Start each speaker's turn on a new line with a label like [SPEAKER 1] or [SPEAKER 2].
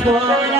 [SPEAKER 1] Adonai.